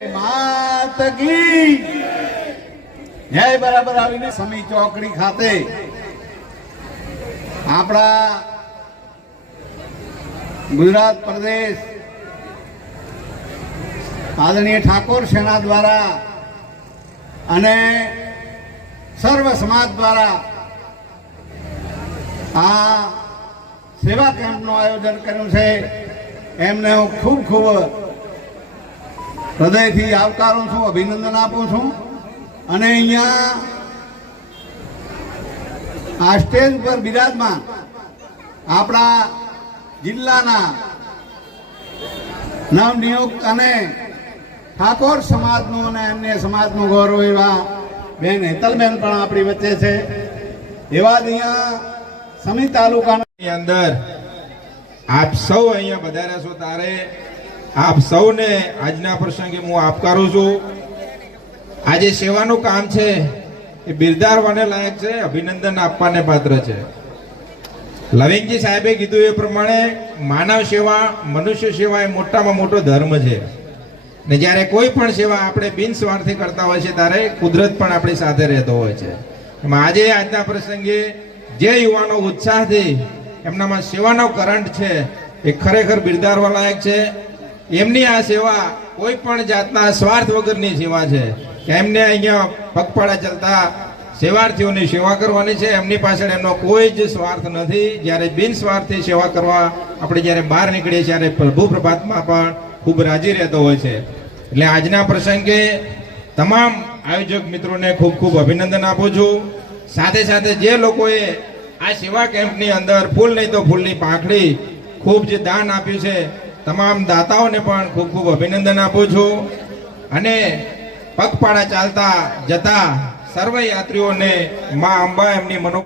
માત કી જય બરાબર આવીને સમી ચોકડી ખાતે આપણા ગુજરાત પ્રદેશ આદરણીય ઠાકોર સેના દ્વારા અને સર્વ સમાજ દ્વારા આ સેવા કેમ્પનું આયોજન કર્યું છે એમને હું ખૂબ ખૂબ હૃદયથી આવકારું છું, અભિનંદન આપું છું. અને અહીંયા આ સ્ટેજ પર બિરાજમાન આપણા જિલ્લાના નવનિયુક્ત અને ઠાકોર સમાજનું અને અન્ય સમાજનું ગૌરવ એવા બેન હેતલબેન પણ આપણી વચ્ચે છે. એવા જ અહીંયા સમી તાલુકાની અંદર આપ સૌ અહીંયા પધાર્યા છો તારે આપ સૌને આજના પ્રસંગે હું આપકારું છું. આજે સેવાનું કામ છે એ બિરદારવાને લાયક છે, અભિનંદન આપવાને પાત્ર છે. લવિંગજી સાહેબે કીધું એ પ્રમાણે માનવ સેવા, મનુષ્ય સેવા એ મોટામાં મોટો ધર્મ છે. ને જ્યારે કોઈ પણ સેવા આપણે બિનસ્વાર્થી કરતા હોય છે ત્યારે કુદરત પણ આપણી સાથે રહેતો હોય છે. આજે આજના પ્રસંગે જે યુવાનો ઉત્સાહથી એમનામાં સેવાનો કરંટ છે એ ખરેખર બિરદારવા લાયક છે. એમની આ સેવા કોઈ પણ જાતના સ્વાર્થ વગરની સેવા છે. એમને અહીંયા પગપાળા ચાલતા સેવાર્થીઓની સેવા કરવાની છે. એમની પાછળ એમનો કોઈ જ સ્વાર્થ નથી. જ્યારે બિનસ્વાર્થી સેવા કરવા આપણે જ્યારે બહાર નીકળીએ ત્યારે પ્રભુ પ્રભાતમાં પણ ખૂબ રાજી રહેતો હોય છે. એટલે આજના પ્રસંગે તમામ આયોજક મિત્રોને ખૂબ ખૂબ અભિનંદન આપું છું. સાથે સાથે જે લોકોએ આ સેવા કેમ્પની અંદર ફૂલ નહીં તો ફૂલની પાંખડી ખૂબ જે દાન આપ્યું છે તમામ દાતાઓને પણ ખૂબ ખૂબ અભિનંદન આપું છું. અને પગપાળા ચાલતા જતા સર્વ યાત્રીઓને મા અંબા એમની મનો